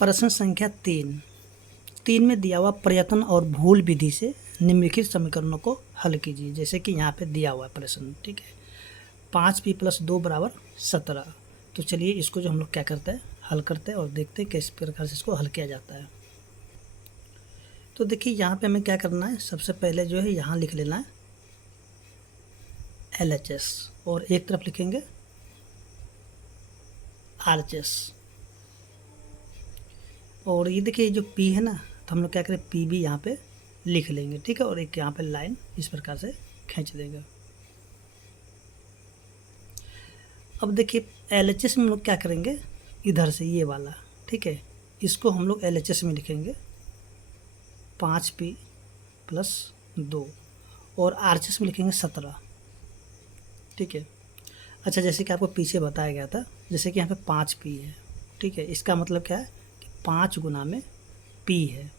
प्रश्न संख्या 3 में दिया हुआ प्रयत्न और भूल विधि से निम्नलिखित समीकरणों को हल कीजिए। जैसे कि यहाँ पे दिया हुआ है प्रश्न, ठीक है, 5p+2 = 17। तो चलिए इसको जो हम लोग क्या करते हैं, हल करते हैं और देखते हैं किस प्रकार से इसको हल किया जाता है। तो देखिए यहाँ पे हमें क्या करना है, सबसे पहले जो है यहाँ लिख लेना है LHS और एक तरफ लिखेंगे RHS। और ये देखिए जो P है ना, तो हम लोग क्या करें, P भी यहाँ पे लिख लेंगे, ठीक है, और एक यहाँ पे लाइन इस प्रकार से खींच देंगे। अब देखिए LHS में हम लोग क्या करेंगे, इधर से ये वाला, ठीक है, इसको हम लोग LHS में लिखेंगे 5p+2 और RHS में लिखेंगे 17, ठीक है। अच्छा, जैसे कि आपको पीछे बताया गया था, जैसे कि यहाँ पे 5p है, ठीक है, इसका मतलब क्या है कि 5 गुना में p है।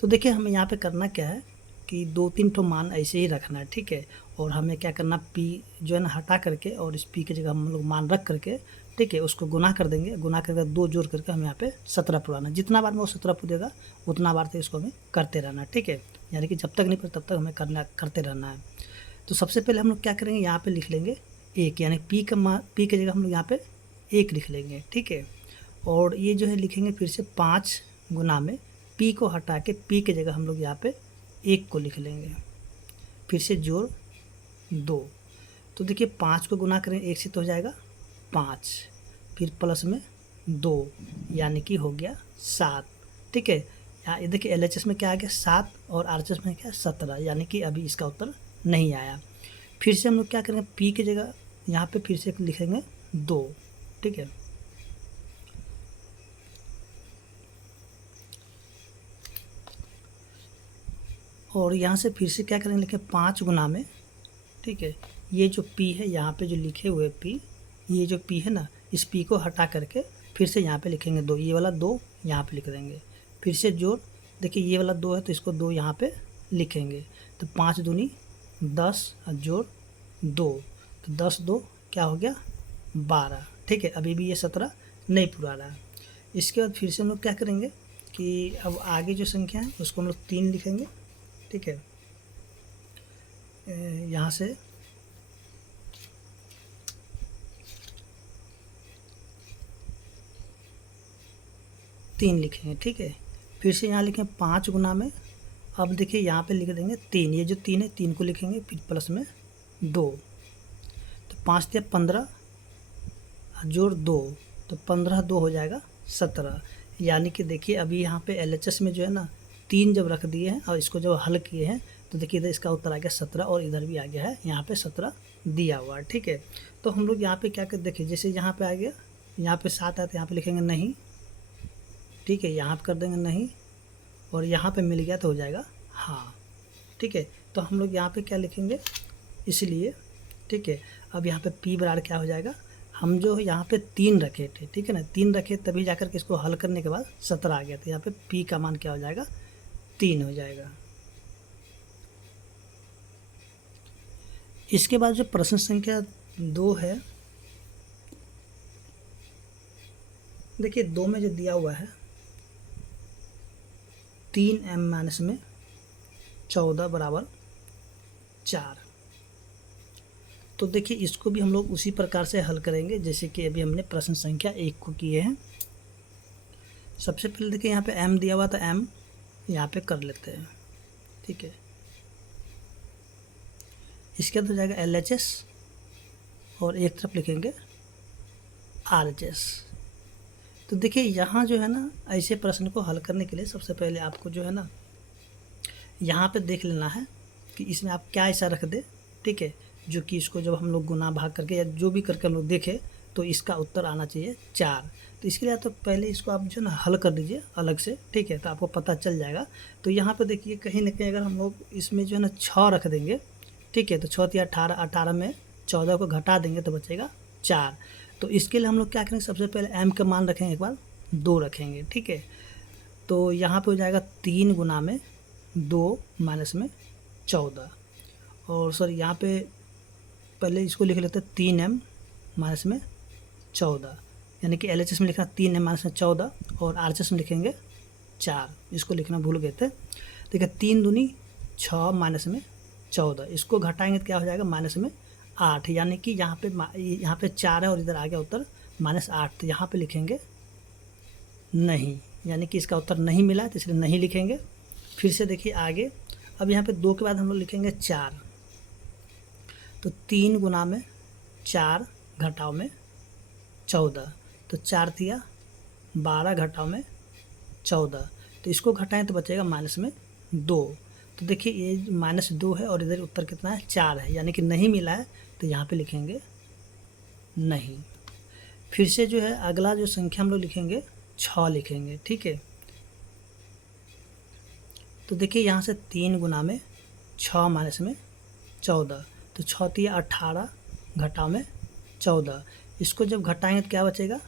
तो देखिए हमें यहाँ पे करना क्या है कि 2-3 तो मान ऐसे ही रखना है, ठीक है, और हमें क्या करना, p जो है ना हटा करके और इस p की जगह हम लोग मान रख करके, ठीक है, उसको गुना कर देंगे, गुना करके 2 जोड़ करके हम यहाँ पे 17 पुराना, जितना बार में वो 17 पूछेगा उतना बार से इसको हमें करते रहना है, ठीक है, यानी कि जब तक नहीं पड़े तब तक हमें करते रहना है। तो सबसे पहले हम लोग क्या करेंगे, यहाँ पे लिख लेंगे 1, यानी p की जगह हम लोग यहाँ पे 1 लिख लेंगे, ठीक है, और ये जो है लिखेंगे फिर से 5 गुना में p को हटा के p की जगह हम लोग यहाँ पे 1 को लिख लेंगे, फिर से जोड़ 2। तो देखिए 5 को गुना करें 1 से तो हो जाएगा 5, फिर प्लस में 2, यानी कि हो गया 7, ठीक है। यहाँ ये देखिए LHS में क्या आ गया 7 और RHS में क्या 17, यानी कि अभी इसका उत्तर नहीं आया। फिर से हम लोग क्या करेंगे, p की जगह यहाँ पे फिर से लिखेंगे 2, ठीक है, और यहाँ से फिर से क्या करेंगे, लिखे 5 गुना में, ठीक है, ये जो p है यहाँ पे जो लिखे हुए p, ये जो p है ना, इस p को हटा करके फिर से यहाँ पे लिखेंगे 2, ये वाला 2 यहाँ पे लिख देंगे, फिर से जोड़, देखिए ये वाला 2 है तो इसको 2 यहाँ पे लिखेंगे, तो 5 दूनी 10 और जोड़ 2, तो 10 2 क्या हो गया 12, ठीक है, अभी भी ये 17 नहीं पूरा रहा। इसके बाद फिर से हम लोग क्या करेंगे कि अब आगे जो संख्या है उसको हम लोग 3 लिखेंगे, ठीक है, यहाँ से तीन लिखेंगे, ठीक है, फिर से यहाँ लिखें 5 गुना में, अब देखिए यहाँ पे लिख देंगे 3, ये जो 3 है 3 को लिखेंगे फिर प्लस में 2, तो 5 दिया 15 जोड़ 2, तो 15 2 हो जाएगा 17, यानी कि देखिए अभी यहाँ पे LHS में जो है ना 3 जब रख दिए हैं और इसको जब हल किए हैं तो देखिए इधर इसका उत्तर आ गया 17 और इधर भी आ गया है यहाँ पे 17 दिया हुआ है, ठीक है। तो हम लोग यहाँ पे क्या कर, देखिए जैसे यहाँ पे आ गया, यहाँ पे 7 आया तो यहाँ पे लिखेंगे नहीं, ठीक है, यहाँ पे कर देंगे नहीं, और यहाँ पे मिल गया तो हो जाएगा हाँ, ठीक है। तो हम लोग यहाँ पे क्या लिखेंगे इसलिए, ठीक है, अब यहाँ पे p बराबर क्या हो जाएगा, हम जो यहाँ पे 3 रखे थे, ठीक है ना, 3 रखे तभी जाकर के इसको हल करने के बाद 17 आ गया, तो यहाँ पे p का मान क्या हो जाएगा 3 हो जाएगा। इसके बाद जो प्रश्न संख्या 2 है, देखिए 2 में जो दिया हुआ है 3m-14 = 4। तो देखिए इसको भी हम लोग उसी प्रकार से हल करेंगे जैसे कि अभी हमने प्रश्न संख्या 1 को किए हैं। सबसे पहले देखिए यहाँ पे m दिया हुआ था, m यहाँ पे कर लेते हैं, ठीक है, इसके बाद हो जाएगा LHS और एक तरफ लिखेंगे RHS। तो देखिए यहाँ जो है ना, ऐसे प्रश्न को हल करने के लिए सबसे पहले आपको जो है ना यहाँ पे देख लेना है कि इसमें आप क्या ऐसा रख दे, ठीक है, जो कि इसको जब हम लोग गुना भाग करके या जो भी करके हम लोग देखें तो इसका उत्तर आना चाहिए 4। तो इसके लिए तो पहले इसको आप जो है ना हल कर दीजिए अलग से, ठीक है, तो आपको पता चल जाएगा। तो यहाँ पे देखिए कहीं ना कहीं अगर हम लोग इसमें जो है ना 6 रख देंगे, ठीक है, तो 6 या 18, 18 में 14 को घटा देंगे तो बचेगा 4। तो इसके लिए हम लोग क्या करेंगे, सबसे पहले m का मान रखेंगे, एक बार 2 रखेंगे, ठीक है, तो यहाँ पे हो जाएगा 3 गुना में 2 माइनस में 14, और सर यहाँ पे पहले इसको लिख लेते हैं 3m माइनस में 14, यानी कि LHS में लिखना 3 है, माइनस में 14, और RHS में लिखेंगे 4, इसको लिखना भूल गए थे। देखिए 3 दूनी 6 माइनस में 14, इसको घटाएंगे तो क्या हो जाएगा माइनस में 8, यानी कि यहाँ पे 4 है और इधर आ गया उत्तर -8, तो यहाँ पे लिखेंगे नहीं, यानी कि इसका उत्तर नहीं मिला, तो इसलिए नहीं लिखेंगे। फिर से देखिए आगे, अब यहाँ पे 2 के बाद हम लोग लिखेंगे 4, तो 3 गुना में 4 घटाव में 14, तो 4 तिया 12 घटाव में 14, तो इसको घटाएं तो बचेगा माइनस में 2। तो देखिए ये -2 है और इधर उत्तर कितना है 4 है, यानी कि नहीं मिला है, तो यहाँ पे लिखेंगे नहीं। फिर से जो है अगला जो संख्या हम लोग लिखेंगे 6 लिखेंगे, ठीक है। तो देखिए यहाँ से 3 गुना में 6 माइनस में 14, तो 6 तिया 18 घटाव में 14, इसको जब घटाएंगे तो क्या बचेगा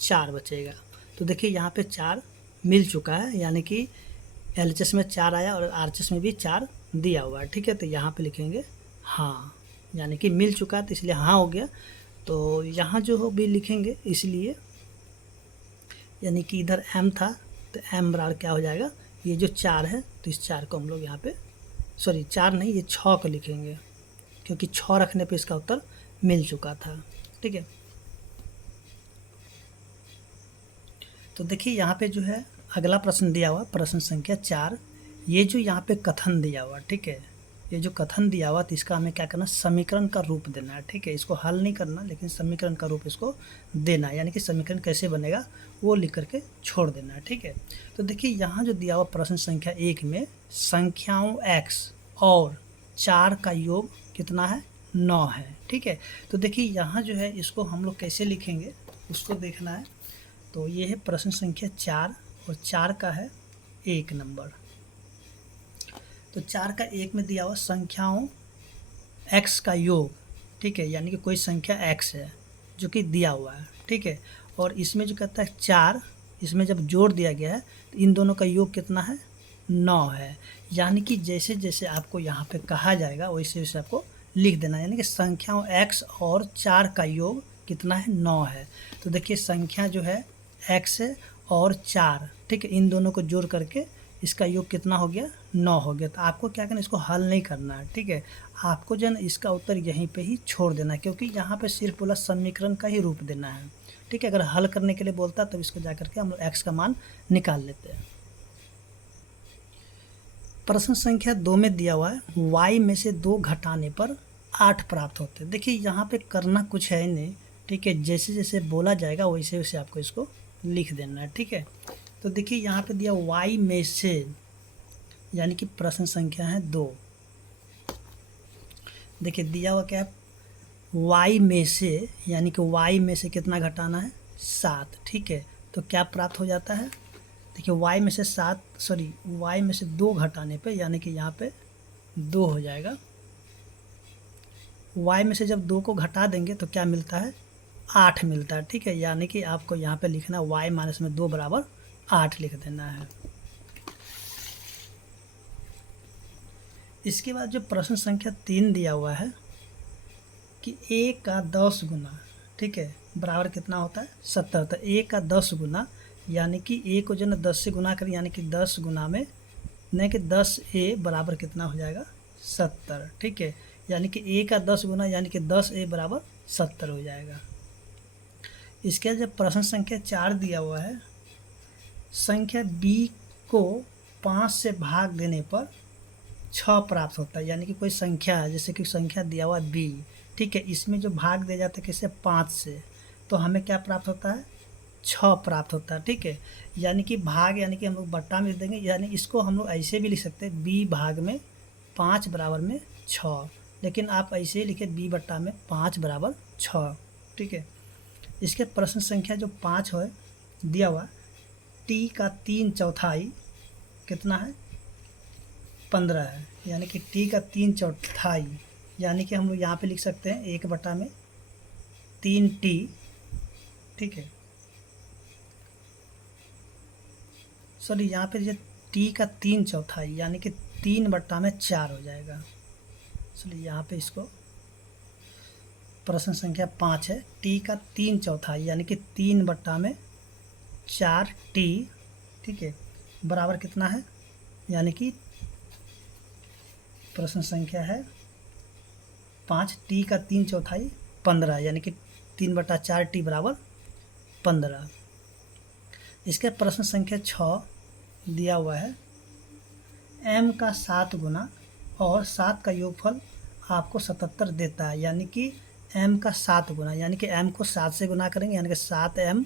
4 बचेगा। तो देखिए यहाँ पे 4 मिल चुका है, यानी कि LHS में 4 आया और RHS में भी 4 दिया हुआ है, ठीक है। तो यहाँ पे लिखेंगे हाँ, यानी कि मिल चुका है, तो इसलिए हाँ हो गया। तो यहाँ जो भी लिखेंगे इसलिए, यानी कि इधर M था तो M बराबर क्या हो जाएगा, ये जो 4 है तो इस 4 को हम लोग यहाँ पे, सॉरी 4 नहीं, ये 6 को लिखेंगे, क्योंकि 6 रखने पे इसका उत्तर मिल चुका था, ठीक है। तो देखिए यहाँ पे जो है अगला प्रश्न दिया हुआ, प्रश्न संख्या 4, ये जो यहाँ पे कथन दिया हुआ, ठीक है, ये जो कथन दिया हुआ, तो इसका हमें क्या करना, समीकरण का रूप देना है, ठीक है। इसको हल नहीं करना, लेकिन समीकरण का रूप इसको देना है, यानी कि समीकरण कैसे बनेगा वो लिख करके छोड़ देना है, ठीक है। तो देखिए यहाँ जो दिया हुआ प्रश्न संख्या 1 में संख्याओं x और 4 का योग कितना है, 9 है, ठीक है। तो देखिए यहाँ जो है इसको हम लोग कैसे लिखेंगे उसको देखना है। तो ये है प्रश्न संख्या 4 और 4 का है 1 नंबर। तो 4 का 1 में दिया हुआ संख्याओं x का योग, ठीक है, यानी कि कोई संख्या x है जो कि दिया हुआ है, ठीक है। और इसमें जो कहता है 4, इसमें जब जोड़ दिया गया है तो इन दोनों का योग कितना है, 9 है, यानी कि जैसे जैसे आपको यहाँ पे कहा जाएगा वैसे वैसे आपको लिख देना, यानी कि संख्याओं x और 4 का योग कितना है, 9 है। तो देखिए संख्या जो है x है और 4, ठीक है, इन दोनों को जोड़ करके इसका योग कितना हो गया, 9 हो गया। तो आपको क्या करना, इसको हल नहीं करना है, ठीक है, आपको जो है इसका उत्तर यहीं पे ही छोड़ देना है, क्योंकि यहाँ पे सिर्फ बोला समीकरण का ही रूप देना है, ठीक है। अगर हल करने के लिए बोलता तो इसको जा करके हम लोग x का मान निकाल लेते हैं। प्रश्न संख्या 2 में दिया हुआ है y में से 2 घटाने पर 8 प्राप्त होते हैं। देखिए यहाँ पे करना कुछ है नहीं, ठीक है, जैसे जैसे बोला जाएगा वैसे वैसे आपको इसको लिख देना है, ठीक है। तो देखिए यहाँ पे दिया y में से, यानी कि प्रश्न संख्या है 2, देखिए दिया हुआ क्या है, y में से, यानी कि y में से कितना घटाना है, 7, ठीक है। तो क्या प्राप्त हो जाता है, देखिए y में से 7, सॉरी y में से 2 घटाने पे, यानी कि यहाँ पे 2 हो जाएगा। y में से जब 2 को घटा देंगे तो क्या मिलता है, 8 मिलता है, ठीक है, यानी कि आपको यहाँ पे लिखना y माइनस में 2 बराबर 8 लिख देना है। इसके बाद जो प्रश्न संख्या 3 दिया हुआ है कि a का 10 गुना, ठीक है, बराबर कितना होता है, 70। तो a का 10 गुना, यानी कि a को जो है 10 से गुना करें, यानी कि 10 गुना में नहीं कि 10a बराबर कितना हो जाएगा, 70, ठीक है, यानी कि a का 10 गुना यानी कि 10a बराबर 70 हो जाएगा। इसके बाद जब प्रश्न संख्या 4 दिया हुआ है, संख्या b को 5 से भाग देने पर 6 प्राप्त होता है, यानी कि कोई संख्या है, जैसे कि संख्या दिया हुआ b, ठीक है, इसमें जो भाग दिया जाता है किससे, 5 से, तो हमें क्या प्राप्त होता है, 6 प्राप्त होता है, ठीक है। यानी कि भाग, यानी कि हम लोग बट्टा में देंगे, यानी इसको हम लोग ऐसे भी लिख सकते हैं b भाग में 5 बराबर में 6, लेकिन आप ऐसे ही लिखे b बट्टा में 5 बराबर 6, ठीक है। इसके प्रश्न संख्या जो 5 है दिया हुआ, t का 3/4 कितना है, 15 है, यानी कि t का 3/4, यानी कि हम लोग यहाँ पे लिख सकते हैं 1 बटा में 3t, ठीक है, सॉरी यहाँ पे जो t का 3/4 यानी कि 3 बटा में 4 हो जाएगा, चलिए यहाँ पे इसको प्रश्न संख्या 5 है, टी का 3/4 यानी कि 3/4 टी, ठीक है, बराबर कितना है, यानी कि प्रश्न संख्या है 5, टी का 3/4 15, यानी कि 3/4 टी बराबर 15। इसके प्रश्न संख्या 6 दिया हुआ है, m का 7 गुना और 7 का योगफल आपको 77 देता है, यानी कि m का 7 गुना, यानी कि m को 7 से गुना करेंगे, यानी कि 7m,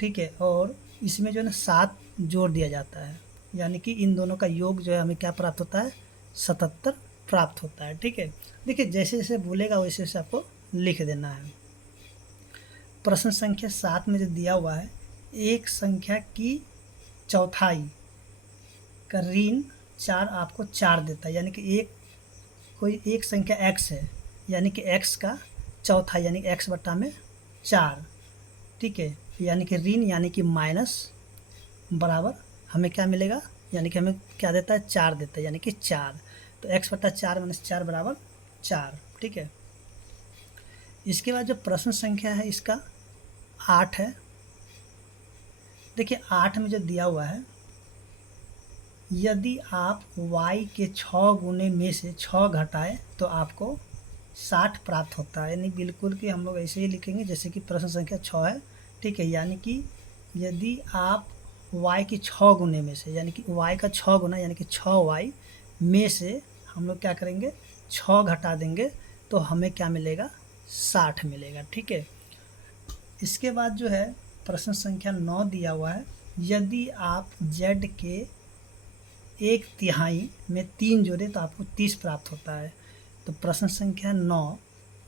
ठीक है, और इसमें जो है ना 7 जोड़ दिया जाता है, यानी कि इन दोनों का योग जो है हमें क्या प्राप्त होता है, 77 प्राप्त होता है। ठीक है, देखिए जैसे जैसे बोलेगा वैसे वैसे आपको लिख देना है। प्रश्न संख्या 7 में जो दिया हुआ है, एक संख्या की चौथाई का ऋण 4 आपको 4 देता है, यानी कि कोई एक संख्या x है, यानी कि x का चौथा, यानी x बट्टा में 4, ठीक है, यानी कि ऋण यानी कि माइनस बराबर हमें क्या मिलेगा, यानी कि हमें क्या देता है, 4 देता है, यानी कि 4, तो x बट्टा 4 माइनस 4 बराबर 4। ठीक है, इसके बाद जो प्रश्न संख्या है इसका 8 है। देखिए 8 में जो दिया हुआ है, यदि आप y के 6 गुने में से 6 घटाएं तो आपको 60 प्राप्त होता है, यानी बिल्कुल कि हम लोग ऐसे ही लिखेंगे जैसे कि प्रश्न संख्या 6 है। ठीक है, यानी कि यदि आप y की 6 गुने में से, यानी कि y का 6 गुना यानी कि 6y में से हम लोग क्या करेंगे, 6 घटा देंगे तो हमें क्या मिलेगा, 60 मिलेगा। ठीक है, इसके बाद जो है प्रश्न संख्या 9 दिया हुआ है, यदि आप z के 1/3 में 3 जोड़े तो आपको 30 प्राप्त होता है। तो प्रश्न संख्या 9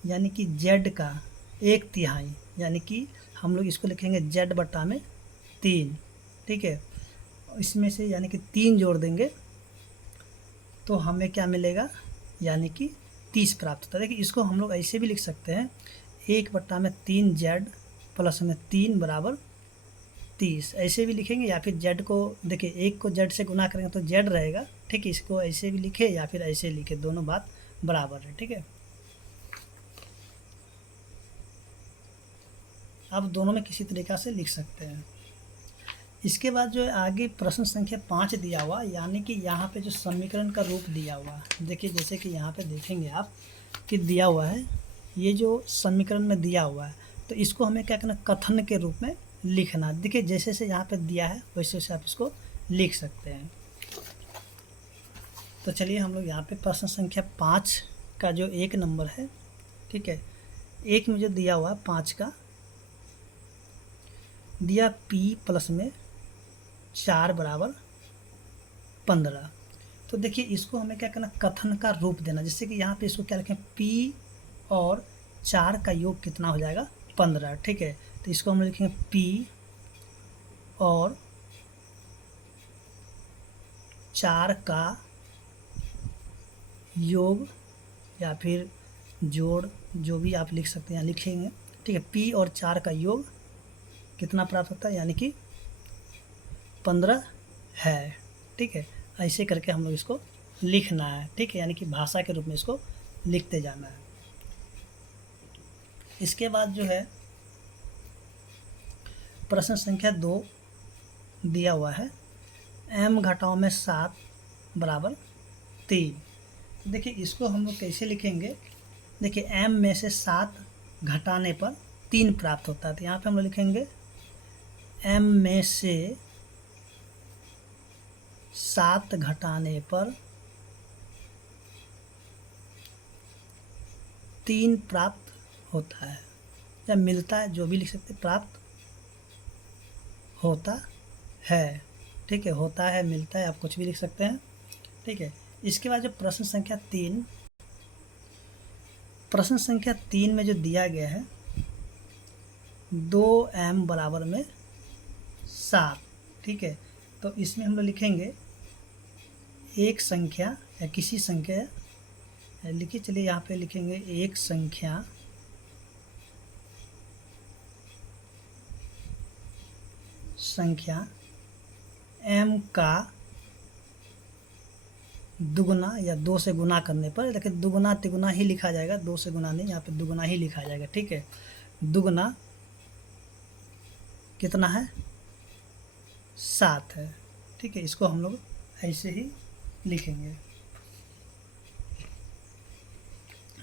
यानी कि z का 1/3, यानी कि हम लोग इसको लिखेंगे z बटा में 3, ठीक है, इसमें से यानी कि 3 जोड़ देंगे तो हमें क्या मिलेगा, यानी कि 30 प्राप्त होता है। देखिए इसको हम लोग ऐसे भी लिख सकते हैं, 1/3z प्लस में 3 बराबर 30, ऐसे भी लिखेंगे, या फिर z को देखिए 1 को z से गुना करेंगे तो z रहेगा। ठीक है, इसको ऐसे भी लिखे या फिर ऐसे लिखे, दोनों बात बराबर है। ठीक है, आप दोनों में किसी तरीक़ा से लिख सकते हैं। इसके बाद जो है आगे प्रश्न संख्या 5 दिया हुआ, यानी कि यहाँ पे जो समीकरण का रूप दिया हुआ, देखिए जैसे कि यहाँ पे देखेंगे आप कि दिया हुआ है, ये जो समीकरण में दिया हुआ है तो इसको हमें क्या करना, कथन के रूप में लिखना। देखिए जैसे जैसे यहाँ पे दिया है वैसे वैसे आप इसको लिख सकते हैं। तो चलिए हम लोग यहाँ पे प्रश्न संख्या 5 का जो 1 नंबर है, ठीक है, 1 में जो दिया हुआ 5 का दिया p प्लस में 4 बराबर 15। तो देखिए इसको हमें क्या करना, कथन का रूप देना, जैसे कि यहाँ पे इसको क्या लिखें, p और 4 का योग कितना हो जाएगा, 15। ठीक है, तो इसको हम लिखेंगे p और 4 का योग या फिर जोड़, जो भी आप लिख सकते हैं लिखेंगे। ठीक है, p और 4 का योग कितना प्राप्त होता है, यानी कि 15 है। ठीक है, ऐसे करके हम लोग इसको लिखना है। ठीक है, यानी कि भाषा के रूप में इसको लिखते जाना है। इसके बाद जो है प्रश्न संख्या 2 दिया हुआ है, m घटाओ में 7 बराबर 3। देखिए इसको हम लोग कैसे लिखेंगे, देखिए m में से 7 घटाने पर 3 प्राप्त होता है, तो यहाँ पे हम लोग लिखेंगे m में से 7 घटाने पर 3 प्राप्त होता है या मिलता है, जो भी लिख सकते, प्राप्त होता है। ठीक है, होता है, मिलता है, आप कुछ भी लिख सकते हैं। ठीक है, इसके बाद जो प्रश्न संख्या 3, प्रश्न संख्या 3 में जो दिया गया है 2m बराबर में 7। ठीक है, तो इसमें हम लोग लिखेंगे एक संख्या या किसी संख्या, लिखिए चलिए यहाँ पे लिखेंगे एक संख्या m का दुगुना या 2 से गुना करने पर, देखिए दुगुना तिगुना ही लिखा जाएगा, 2 से गुना नहीं, यहाँ पे दुगुना ही लिखा जाएगा, ठीक है। दुगुना कितना है, 7 है, ठीक है। इसको हम लोग ऐसे ही लिखेंगे,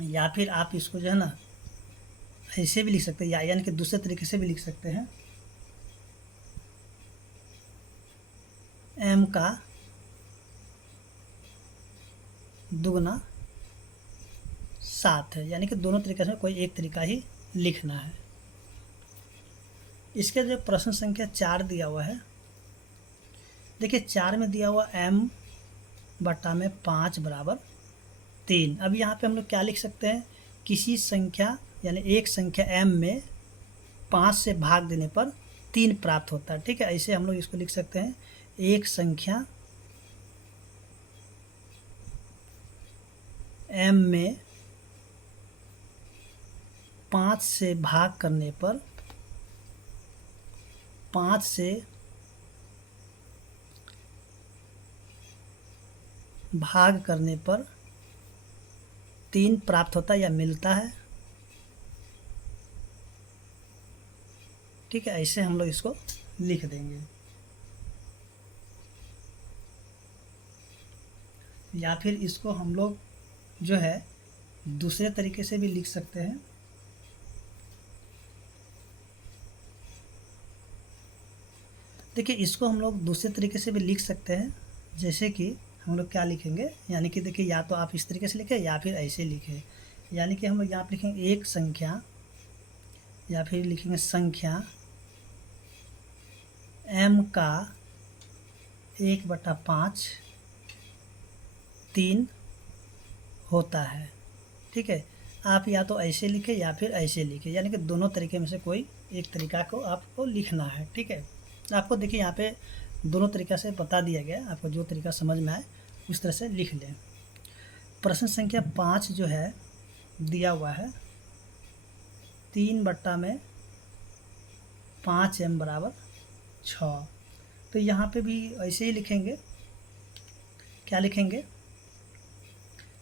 या फिर आप इसको जो है ना ऐसे भी लिख सकते हैं, या यानी कि दूसरे तरीके से भी लिख सकते हैं। m का दुगुना 7 है, यानी कि दोनों तरीके से कोई एक तरीका ही लिखना है। इसके जो प्रश्न संख्या 4 दिया हुआ है, देखिए 4 में दिया हुआ m बटा में 5 बराबर 3। अब यहाँ पे हम लोग क्या लिख सकते हैं, किसी संख्या यानी एक संख्या m में 5 से भाग देने पर 3 प्राप्त होता है, ठीक है। ऐसे हम लोग इसको लिख सकते हैं, एक संख्या m में 5 से भाग करने पर 5 से भाग करने पर 3 प्राप्त होता है या मिलता है, ठीक है। ऐसे हम लोग इसको लिख देंगे, या फिर इसको हम लोग जो है दूसरे तरीके से भी लिख सकते हैं। देखिए इसको हम लोग दूसरे तरीके से भी लिख सकते हैं, जैसे कि हम लोग क्या लिखेंगे, यानी कि देखिए या तो आप इस तरीके से लिखें या फिर ऐसे लिखें, यानी कि हम लोग यहाँ पर लिखेंगे एक संख्या, या फिर लिखेंगे संख्या m का 1/5 3 होता है, ठीक है। आप या तो ऐसे लिखें या फिर ऐसे लिखें, यानी कि दोनों तरीके में से कोई एक तरीका को आपको लिखना है, ठीक है। आपको देखिए यहाँ पे दोनों तरीक़ा से बता दिया गया, आपको जो तरीका समझ में आए उस तरह से लिख लें। प्रश्न संख्या 5 जो है दिया हुआ है 3/5m बराबर 6। तो यहाँ पे भी ऐसे ही लिखेंगे, क्या लिखेंगे,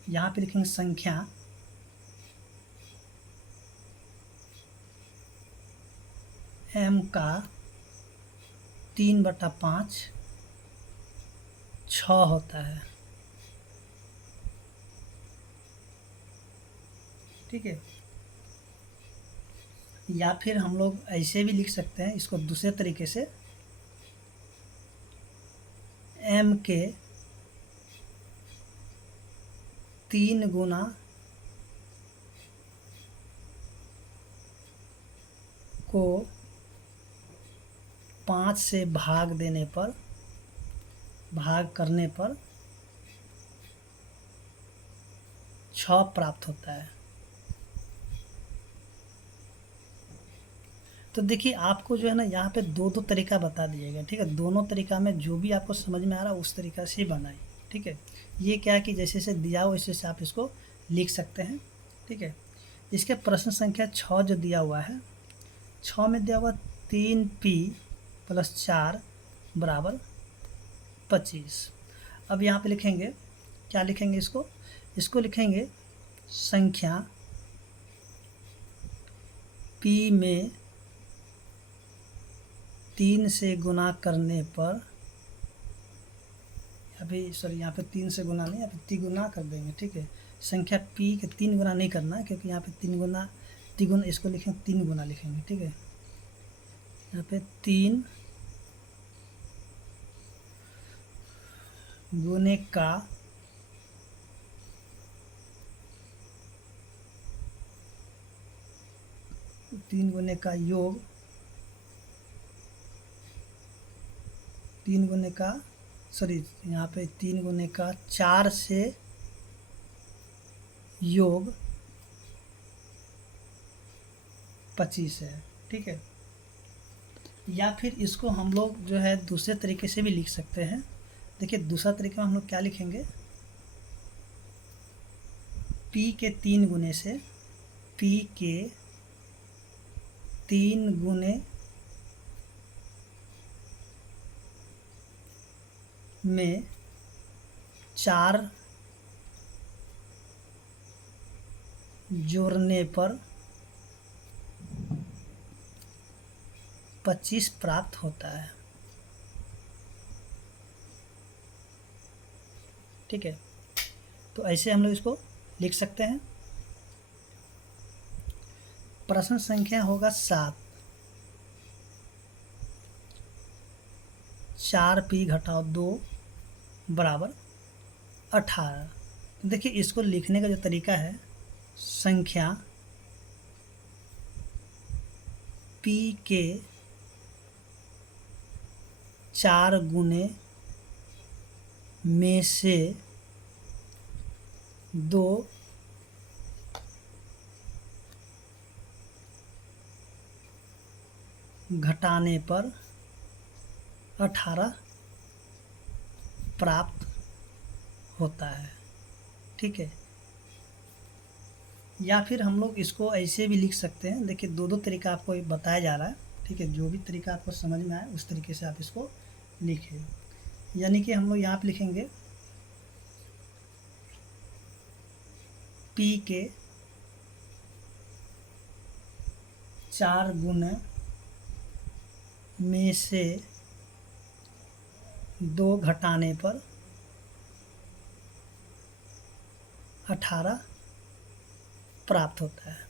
यहाँ पे लिखेंगे संख्या m का 3/5 6 होता है, ठीक है। या फिर हम लोग ऐसे भी लिख सकते हैं इसको दूसरे तरीके से, m के 3 गुना को 5 से भाग करने पर 6 प्राप्त होता है। तो देखिए आपको जो है ना यहाँ पे दो तरीका बता दिएगा, ठीक है। दोनों तरीका में जो भी आपको समझ में आ रहा है उस तरीका से ही बनाइए, ठीक है। ये क्या है कि जैसे से दिया हो वैसे से आप इसको लिख सकते हैं, ठीक है। इसके प्रश्न संख्या 6 जो दिया हुआ है, 6 में दिया हुआ 3p + 4 बराबर 25। अब यहाँ पे लिखेंगे, क्या लिखेंगे, इसको लिखेंगे संख्या p में 3 से गुना करने पर, अभी सॉरी यहाँ पे 3 से गुना नहीं, यहाँ पे तिगुना कर देंगे, ठीक है। संख्या p के 3 गुना नहीं करना है, क्योंकि यहाँ पे 3 गुना तिगुना, इसको लिखेंगे 3 गुना लिखेंगे, ठीक है। यहाँ पे 3 गुने का 3 गुने का योग, 3 गुने का सॉरी यहाँ पे 3 गुने का 4 से योग 25 है, ठीक है। या फिर इसको हम लोग जो है दूसरे तरीके से भी लिख सकते हैं। देखिए दूसरा तरीका हम लोग क्या लिखेंगे, p के 3 गुने से, p के 3 गुने में 4 जोड़ने पर 25 प्राप्त होता है। ठीक है, तो ऐसे हम लोग इसको लिख सकते हैं। प्रश्न संख्या होगा 7, 4p घटाओ 2 बराबर 18। देखिए इसको लिखने का जो तरीका है, संख्या p के 4 गुने में से 2 घटाने पर 18 प्राप्त होता है। ठीक है, या फिर हम लोग इसको ऐसे भी लिख सकते हैं। देखिए दो दो तरीका आपको बताया जा रहा है। ठीक है, जो भी तरीका आपको समझ में आए उस तरीके से आप इसको लिखें। यानी कि हम लोग यहाँ पे लिखेंगे p के 4 गुने में से 2 घटाने पर 18 प्राप्त होता है।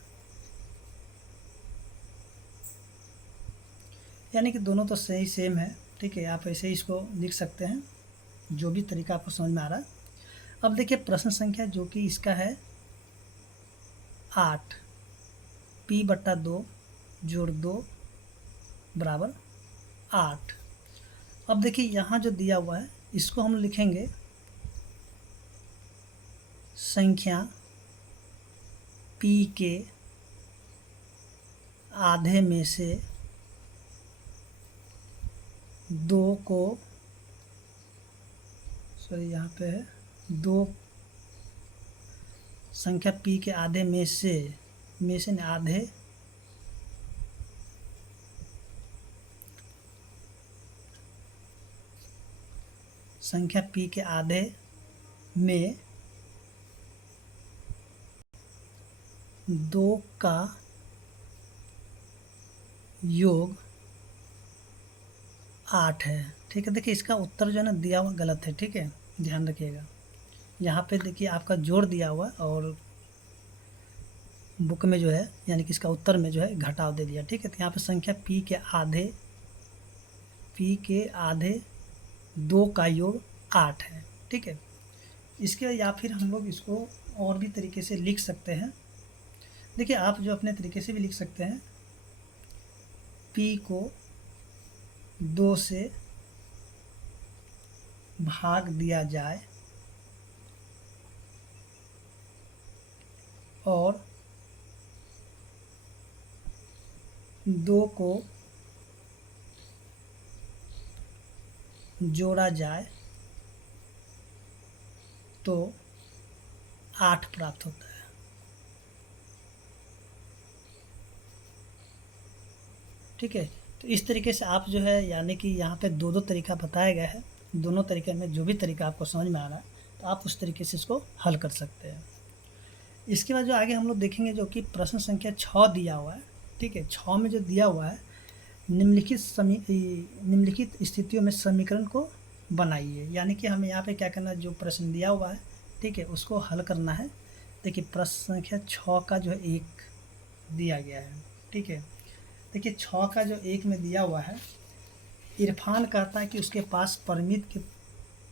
यानी कि दोनों तो सही सेम है। ठीक है, आप ऐसे ही इसको लिख सकते हैं, जो भी तरीका आपको समझ में आ रहा है। अब देखिए प्रश्न संख्या जो कि इसका है 8, p/2 जोड़ 2 बराबर 8। अब देखिए यहाँ जो दिया हुआ है इसको हम लिखेंगे संख्या p के आधे में से 2 को, सॉरी यहाँ पे है 2, संख्या p के आधे में से न आधे संख्या p के आधे में 2 का योग 8 है। ठीक है, देखिए इसका उत्तर जो है ना दिया हुआ गलत है। ठीक है, ध्यान रखिएगा। यहाँ पे देखिए आपका जोड़ दिया हुआ और बुक में जो है यानी कि इसका उत्तर में जो है घटाव दे दिया। ठीक है, तो यहाँ पे संख्या p के आधे 2 का योग 8 है। ठीक है, इसके या फिर हम लोग इसको और भी तरीके से लिख सकते हैं। देखिए आप जो अपने तरीके से भी लिख सकते हैं, p को 2 से भाग दिया जाए और 2 को जोड़ा जाए तो 8 प्राप्त होता है। ठीक है, तो इस तरीके से आप जो है यानी कि यहाँ पे दो दो तरीका बताया गया है। दोनों तरीके में जो भी तरीका आपको समझ में आ रहा है तो आप उस तरीके से इसको हल कर सकते हैं। इसके बाद जो आगे हम लोग देखेंगे जो कि प्रश्न संख्या 6 दिया हुआ है। ठीक है, 6 में जो दिया हुआ है निम्नलिखित स्थितियों में समीकरण को बनाइए। यानी कि हमें यहाँ पे क्या करना है, जो प्रश्न दिया हुआ है ठीक है उसको हल करना है। देखिए प्रश्न संख्या 6 का जो है 1 दिया गया है। ठीक है, देखिए 6 का जो 1 में दिया हुआ है, इरफान कहता है कि उसके पास परमित के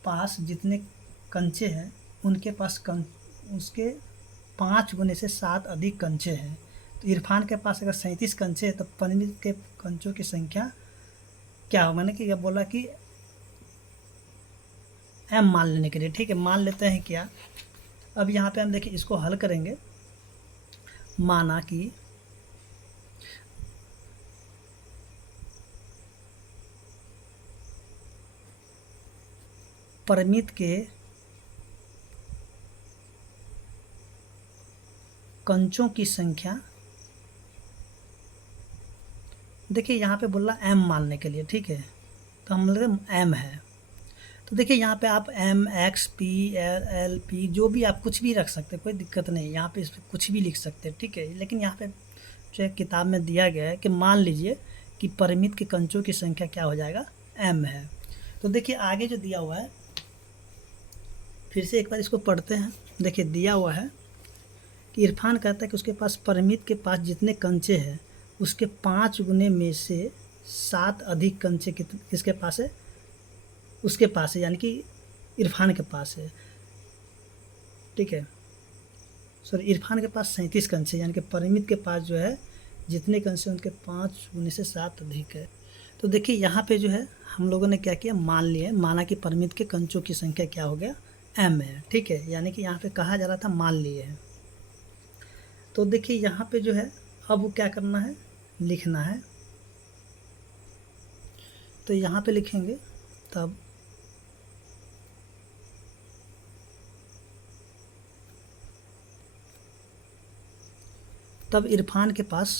पास जितने कंचे हैं उनके पास उसके 5 गुने से 7 अधिक कंचे हैं। तो इरफान के पास अगर 37 कंचे हैं तो परमित के कंचों की संख्या क्या हो। मैंने कि यह बोला कि m मान लेने के लिए। ठीक है, मान लेते हैं क्या। अब यहाँ पे हम देखिए इसको हल करेंगे। माना कि परमित के कंचों की संख्या, देखिए यहाँ पे बोला m मानने के लिए। ठीक है, तो हम लोग m है तो देखिए यहाँ पे आप M X P L L P जो भी आप कुछ भी रख सकते हैं, कोई दिक्कत नहीं, यहाँ पे इस पर कुछ भी लिख सकते हैं, ठीक है। लेकिन यहाँ पे जो है किताब में दिया गया है कि मान लीजिए कि परिमित के कंचों की संख्या क्या हो जाएगा, एम है। तो देखिए आगे जो दिया हुआ है, फिर से एक बार इसको पढ़ते हैं। देखिए दिया हुआ है कि इरफान कहता है कि उसके पास परिमित के पास जितने कंचे हैं उसके 5 गुने में से 7 अधिक कंचे किसके पास है, उसके पास है, यानी कि इरफान के पास है, ठीक है। सॉरी, इरफान के पास 37 कंचे, यानी कि परिमित के पास जो है जितने कंचे उनके 5 गुने से 7 अधिक है। तो देखिए यहाँ पे जो है हम लोगों ने क्या किया, मान लिए, माना कि परिमित के कंचों की संख्या क्या हो गया, एम है, ठीक है। यानी कि यहाँ पे कहा जा रहा था मान लिए है। तो देखिए यहाँ पे जो है अब वो क्या करना है, लिखना है। तो यहाँ पे लिखेंगे तब इरफान के पास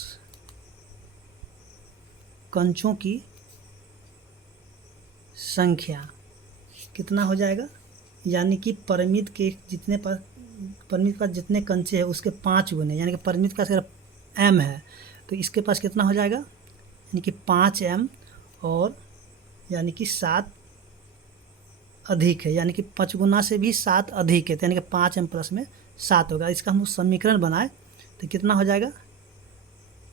कंचों की संख्या कितना हो जाएगा, यानी कि परिमित के परिमित के पास जितने कंचे हैं उसके 5 गुने, यानी कि परिमित का अगर एम है तो इसके पास कितना हो जाएगा, यानी कि 5 एम, और यानी कि 7 अधिक है, यानी कि 5 गुना से भी 7 अधिक है, तो यानी कि 5 एम प्लस में 7 होगा। इसका हम समीकरण बनाए तो कितना हो जाएगा,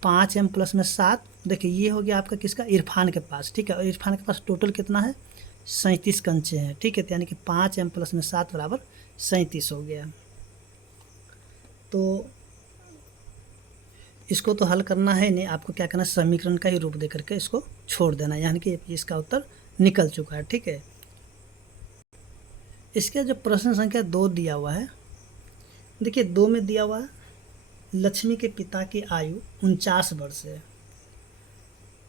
5 एम प्लस में 7। देखिए ये हो गया आपका किसका, इरफान के पास, ठीक है। और इरफान के पास टोटल कितना है, 37 कंचे हैं, ठीक है। तो यानी कि 5 एम प्लस में 7 बराबर 37 हो गया। तो इसको तो हल करना है नहीं, आपको क्या करना है, समीकरण का ही रूप दे करके इसको छोड़ देना है, यानी कि इसका उत्तर निकल चुका है, ठीक है। इसके जो प्रश्न संख्या 2 दिया हुआ है, देखिए 2 में दिया हुआ है लक्ष्मी के पिता की आयु 49 वर्ष है,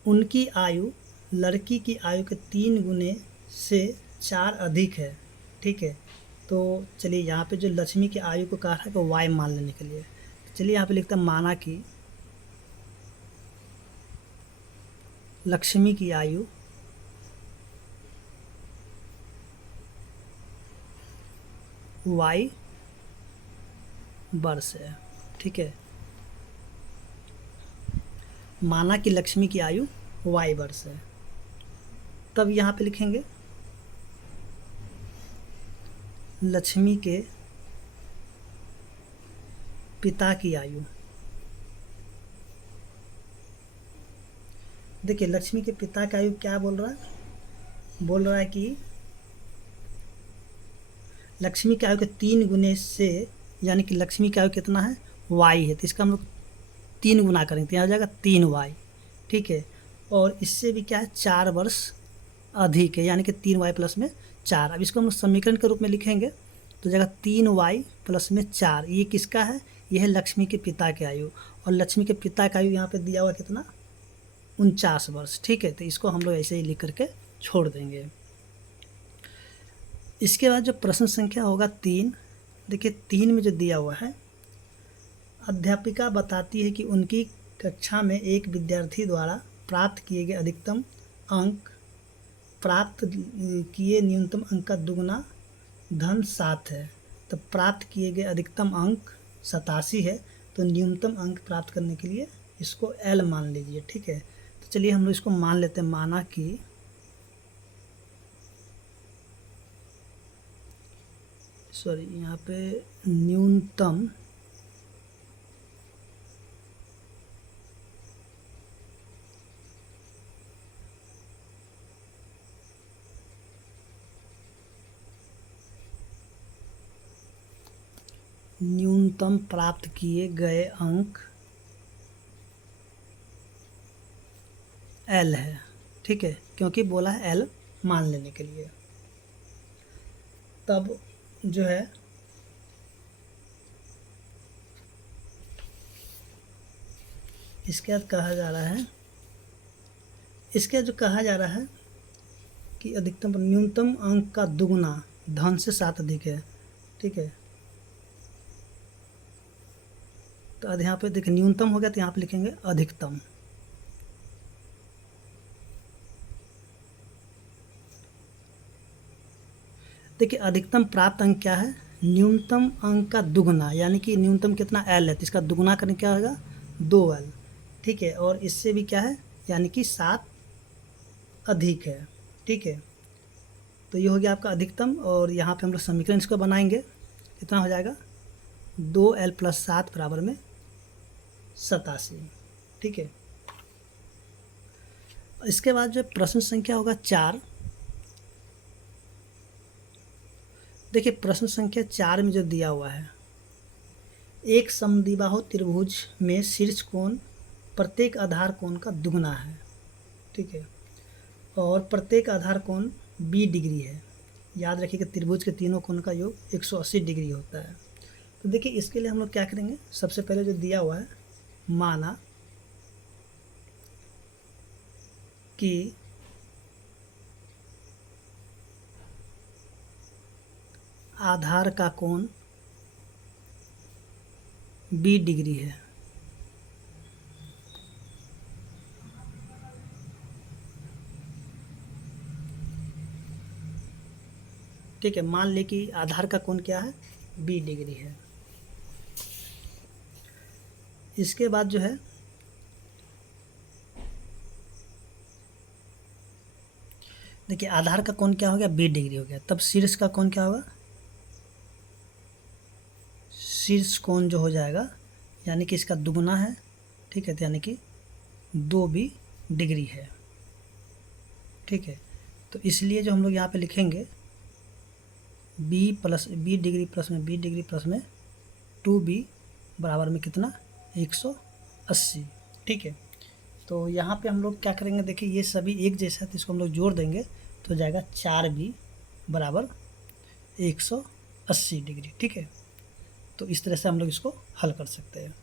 उनकी आयु लड़की की आयु के 3 गुने से 4 अधिक है, ठीक है। तो चलिए यहाँ पे जो लक्ष्मी की आयु को कहा है तो वाई मान लेने के लिए, चलिए यहाँ पे लिखता है माना कि लक्ष्मी की आयु वाई वर्ष है, ठीक है। माना कि लक्ष्मी की आयु वाई वर्ष है, तब यहाँ पे लिखेंगे लक्ष्मी के पिता की आयु। देखिए लक्ष्मी के पिता की आयु क्या बोल रहा है, बोल रहा है कि लक्ष्मी की आयु के 3 गुने से, यानी कि लक्ष्मी की आयु कितना है, वाई है, तो इसका हम लोग 3 गुना करेंगे तो यहाँ हो जाएगा 3 वाई, ठीक है। और इससे भी क्या है, 4 वर्ष अधिक है, यानी कि 3 वाई प्लस में 4। अब इसको हम समीकरण के रूप में लिखेंगे तो जाएगा 3 वाई प्लस में 4। ये किसका है, ये है लक्ष्मी के पिता की आयु, और लक्ष्मी के पिता की आयु यहाँ पे दिया हुआ कितना, 49 वर्ष, ठीक है। तो इसको हम लोग ऐसे ही लिख करके छोड़ देंगे। इसके बाद जो प्रश्न संख्या होगा 3, देखिए 3 में जो दिया हुआ है, अध्यापिका बताती है कि उनकी कक्षा में एक विद्यार्थी द्वारा प्राप्त किए गए अधिकतम अंक प्राप्त किए न्यूनतम अंक का दुगना धन 7 है। तो प्राप्त किए गए अधिकतम अंक 87 है, तो न्यूनतम अंक प्राप्त करने के लिए इसको एल मान लीजिए, ठीक है। तो चलिए हम लोग इसको मान लेते हैं, माना कि सॉरी यहाँ पे न्यूनतम प्राप्त किए गए अंक एल है, ठीक है, क्योंकि बोला है एल मान लेने के लिए। तब जो है इसके बाद कहा जा रहा है, इसके जो कहा जा रहा है कि अधिकतम न्यूनतम अंक का दुगना धन से 7 अधिक है, ठीक है। तो अब यहाँ पे देखिए न्यूनतम हो गया तो यहाँ पे लिखेंगे अधिकतम, देखिए अधिकतम प्राप्त अंक क्या है, न्यूनतम अंक का दुगना, यानी कि न्यूनतम कितना एल है तो इसका दुगना करने क्या होगा 2L, ठीक है। और इससे भी क्या है, यानी कि 7 अधिक है, ठीक है। तो ये हो गया आपका अधिकतम, और यहाँ पे हम लोग समीकरण इसको बनाएंगे, कितना हो जाएगा 2L + 7 बराबर में 87, ठीक है। इसके बाद जो प्रश्न संख्या होगा 4, देखिए प्रश्न संख्या 4 में जो दिया हुआ है, एक समद्विबाहु त्रिभुज में शीर्ष कोण प्रत्येक आधार कोण का दुगना है, ठीक है, और प्रत्येक आधार कोण 20 डिग्री है। याद रखिए कि त्रिभुज के तीनों कोण का योग 180 डिग्री होता है। तो देखिए इसके लिए हम लोग क्या करेंगे, सबसे पहले जो दिया हुआ है, माना कि आधार का कोण 20 डिग्री है, ठीक है। मान ले कि आधार का कोण क्या है 20 डिग्री है। इसके बाद जो है देखिए आधार का कोण क्या हो गया 20 डिग्री हो गया, तब शीर्ष का कोण क्या होगा, शीर्ष कोण जो हो जाएगा यानी कि इसका दुगना है, ठीक है, तो यानी कि 2B डिग्री है, ठीक है। तो इसलिए जो हम लोग यहाँ पे लिखेंगे B डिग्री प्लस में B डिग्री प्लस में 2B बराबर में कितना 180, ठीक है। तो यहाँ पे हम लोग क्या करेंगे, देखिए ये सभी एक जैसा है तो इसको हम लोग जोड़ देंगे तो जाएगा 4B बराबर 180 डिग्री, ठीक है। तो इस तरह से हम लोग इसको हल कर सकते हैं।